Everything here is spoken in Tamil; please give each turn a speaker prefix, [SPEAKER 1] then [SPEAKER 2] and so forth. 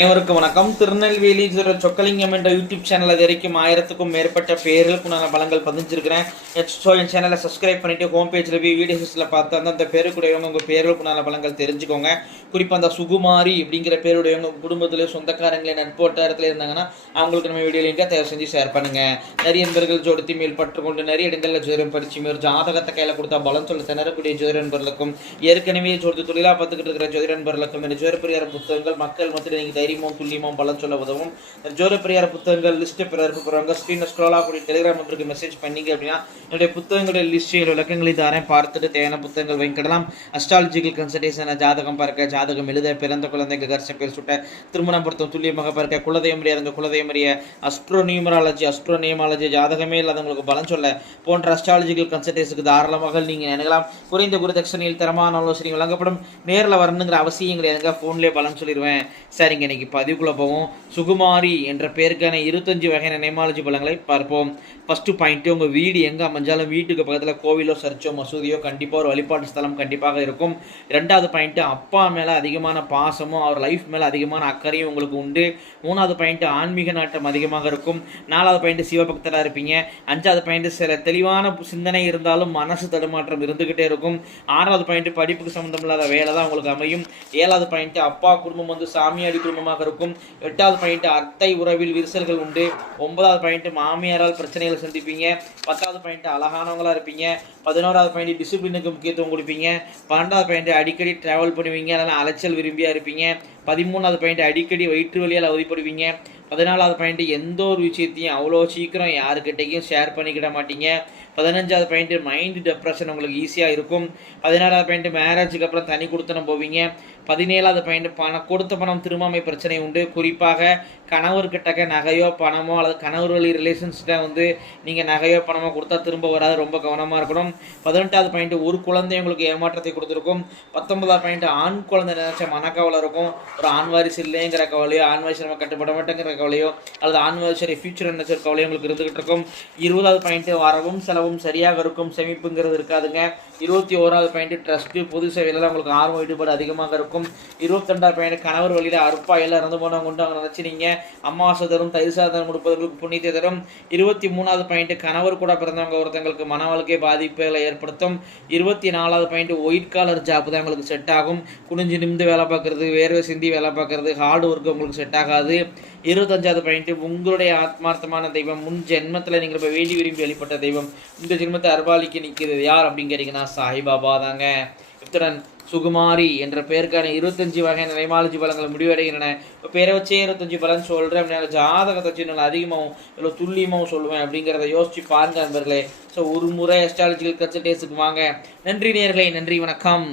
[SPEAKER 1] அனைவருக்கும் வணக்கம். திருநெல்வேலி சொக்கலிங்கம் என்ற யூடியூப் சேனல் அது வரைக்கும் ஆயிரத்துக்கும் மேற்பட்ட பேர்களுக்குண்டான பலங்கள் பதிஞ்சிருக்கிறேன். ஸோ என் சேனலை சப்ஸ்கிரைப் பண்ணிட்டு ஹோம் பேஜில் போய் வீடியோஸில் பார்த்து அந்தந்த பேருக்குடையவங்க உங்கள் பேர்களுக்குண்டான பலங்கள் தெரிஞ்சுக்கோங்க. குறிப்பாக அந்த சுகுமாரி அப்படிங்கிற பேருடையவங்க குடும்பத்தில் சொந்தக்காரங்களே நட்போட்டாரத்தில் இருந்தாங்கன்னா அவங்களுக்கு நம்ம வீடியோ லிங்காக தயவு செஞ்சு ஷேர் பண்ணுங்க. நிறைய நண்பர்கள் ஜோடித்து மேல் பற்றுக்கொண்டு நிறைய இடங்களில் ஜோரம் பறிச்சு மேல் ஜாதகத்தை கையில் கொடுத்தா பலம் சொல்ல திணறக்கூடிய ஜோதி நண்பர்களுக்கும் ஏற்கனவே ஜோதி தொழிலாக பார்த்துக்கிட்டு இருக்கிற ஜோதிட நண்பர்களுக்கும் இந்த ஜோதிட புத்தகங்கள் மக்கள் மத்தியில் நீங்கள் தைரியமும் துல்லியமும் பலன் சொல்ல உதவும். ஜோர பிரியார புத்தகங்கள் லிஸ்ட் பிறருக்கு போகிறாங்க ஸ்க்ரீனில் ஸ்க்ரோல் ஆகக்கூடிய டெலிகிராம் நம்பருக்கு மெசேஜ் பண்ணீங்க அப்படின்னா என்னுடைய புத்தகங்களுடைய லிஸ்ட் விளக்கங்களை தாரேன். பார்த்துட்டு தேவையான புத்தகங்கள் வாங்கிக்கிடலாம். அஸ்ட்ராலஜிக்கல் கன்சல்டேஷன் ஜாதகம் பார்க்க ஜாதகம் எழுத பிறந்த குழந்தைங்க கர்ஷம் பேர் சுட்ட திருமணம் பொருத்தம் துல்லியமாக பார்க்க குலதெய்வம் அறியாத குலதெய்வம் அறிய அஸ்ட்ரோ நியூமராலஜி அஸ்ட்ரோ நியமாலஜி ஜாதகமே இல்லாதவங்களுக்கு பலன் சொல்ல போன்ற அஸ்ட்ராலஜிக்கல் கன்சல்டேஷனுக்கு தாராளமாக நீங்கள் நினைக்கலாம் குறைந்த குருதட்சணையில் தரமான ஆலோசனை வழங்கப்படும். நேரில் வரணுங்கிற அவசியம் கிடையாதுங்க ஃபோன்லேயே பலன் சொல்லிடுவேன். சரிங்க இன்னைக்கு பதிவுக்குள்ளே போவோம். சுகுமாரி என்ற பேருக்கான இருபத்தஞ்சு வகையான நேமாலஜி பலங்களை பார்ப்போம். ஃபஸ்ட்டு பாயிண்ட்டு உங்கள் வீடு எங்கே அமைஞ்சாலும் வீட்டுக்கு பக்கத்தில் கோவிலோ சர்ச்சோ மசூதியோ கண்டிப்பாக ஒரு வழிபாட்டு ஸ்தலம் கண்டிப்பாக இருக்கும். ரெண்டாவது பாயிண்ட்டு அப்பா மேலே அதிகமான பாசமும் அவர் லைஃப் மேலே அதிகமான அக்கறையும் உங்களுக்கு உண்டு. மூணாவது பாயிண்ட்டு ஆன்மீக நாட்டம் அதிகமாக இருக்கும். நாலாவது பாயிண்ட்டு சிவபக்தராக இருப்பீங்க. அஞ்சாவது பாயிண்ட்டு சில தெளிவான சிந்தனை இருந்தாலும் மனசு தடுமாற்றம் இருந்துக்கிட்டே இருக்கும். ஆறாவது பாயிண்ட்டு படிப்புக்கு சம்மந்தம் இல்லாத வேலை தான் உங்களுக்கு அமையும். ஏழாவது பாயிண்ட்டு அப்பா குடும்பம் வந்து சாமியாடி குடும்பமாக இருக்கும். எட்டாவது பாயிண்ட் அத்தை உறவில் விரிசல்கள் உண்டு. ஒன்பதாவது பாயிண்ட் மாமியாரால் பிரச்சனைகள் சந்திப்பீங்க. பத்தாவது பாயிண்ட் அழகானவங்களா இருப்பீங்க. பதினோராவது பாயிண்ட் டிசிப்ளினுக்கு முக்கியத்துவம் கொடுப்பீங்க. பன்னெண்டாவது பாயிண்ட் அடிக்கடி ட்ராவல் பண்ணுவீங்க. அதனால் அலைச்சல் விரும்பியா இருப்பீங்க. பதிமூணாவது பாயிண்ட் அடிக்கடி வயிற்று வழியால் அவதிப்படுவீங்க. பதினாலாவது பாயிண்ட் எந்த ஒரு விஷயத்தையும் அவ்வளோ சீக்கிரம் யாருக்கிட்டையும் ஷேர் பண்ணிக்கிட மாட்டீங்க. பதினஞ்சாவது பாயிண்ட் மைண்டு டெப்ரெஷன் உங்களுக்கு ஈஸியாக இருக்கும். பதினாறாவது பாயிண்ட் மேரேஜுக்கு அப்புறம் தனி கொடுத்தனம் போவீங்க. பதினேழாவது பாயிண்ட் பணம் கொடுத்த பணம் திரும்பாமை பிரச்சனை உண்டு. குறிப்பாக கணவர்கிட்டக்க நகையோ பணமோ அல்லது கணவர் வழி ரிலேஷன்ஸ்கிட்ட வந்து நீங்கள் நகையோ பணமோ கொடுத்தா திரும்ப வராது. ரொம்ப கவனமாக இருக்கணும். பதினெட்டாவது பாயிண்ட் ஒரு குழந்தை உங்களுக்கு ஏமாற்றத்தை கொடுத்துருக்கும். பத்தொன்பதாவது பாயிண்ட் ஆண் குழந்தை நினைச்ச மனக்கவலை இருக்கும். ஒரு ஆண் வாரிசு இல்லைங்கிற கவலையோ ஆண் வாரிசு நம்ம கட்டுப்பட மாட்டேங்கிற கவலையோ அல்லது ஆண் வாரிசு ஃபியூச்சர் என்ன ஒரு கவலையோ உங்களுக்கு இருந்துகிட்டு இருக்கும். இருபதாவது பாயிண்ட் வரவும் செலவும் சரியாக இருக்கும். சேமிப்புங்கிறது இருக்காதுங்க. இருபத்தி ஓராவது பாயிண்ட் ட்ரஸ்ட்டு பொது சேவையில் உங்களுக்கு ஆர்வம் ஈடுபாடு அதிகமாக இருக்கும். இருபத்தெண்டாவது பாயிண்ட் கணவர் வழியில் அற்பா எல்லாம் இறந்து போனவங்க உண்டு அவங்க நினச்சினீங்க அம்மாவாசை தரும் தயிர் சாதம் கொடுப்பதற்கு புண்ணியத்தை தரும். இருபத்தி மூணாவது பாயிண்ட் கணவர் கூட பிறந்தவங்க ஒருத்தங்களுக்கு மன வாழ்க்கை பாதிப்புகளை ஏற்படுத்தும். இருபத்தி நாலாவது பாயிண்ட் ஒயிட் காலர் ஜாப் தான் உங்களுக்கு செட் ஆகும். குனிஞ்சு நிமிந்து வேலை பார்க்குறது வேர்வை சிந்தி வேலை பார்க்குறது ஹார்ட் ஒர்க் உங்களுக்கு செட் ஆகாது. இருபத்தஞ்சாவது பாயிண்ட் உங்களுடைய ஆத்மார்த்தமான தெய்வம் முன் ஜென்மத்தில் நீங்கள் இப்போ வேண்டி விரும்பி வெளிப்பட்ட தெய்வம் இந்த ஜென்மத்தை அர்பாலிக்கு நிற்கிறது யார் அப்படின்னு கேட்டிங்கன்னா சாய்பாபா தாங்க. இத்துடன் சுகுமாரி என்ற பெயருக்கான இருபத்தஞ்சு வகையான நைமாலஜி பலங்களை முடிவடைகின்றன. இப்போ பேரை வச்சே இருபத்தஞ்சு பலன் சொல்கிறேன் அப்படின்னா ஜாதகத்தை வச்சு நல்லா அதிகமாகவும் இல்லை துல்லியமாகவும் சொல்லுவேன் அப்படிங்கிறத யோசிச்சு பாருங்க நண்பர்களே. ஸோ ஒரு முறை அஸ்ட்ராலஜிக்கல் கன்சல்டேஷனுக்கு வாங்க. நன்றி நேர்களே நன்றி வணக்கம்.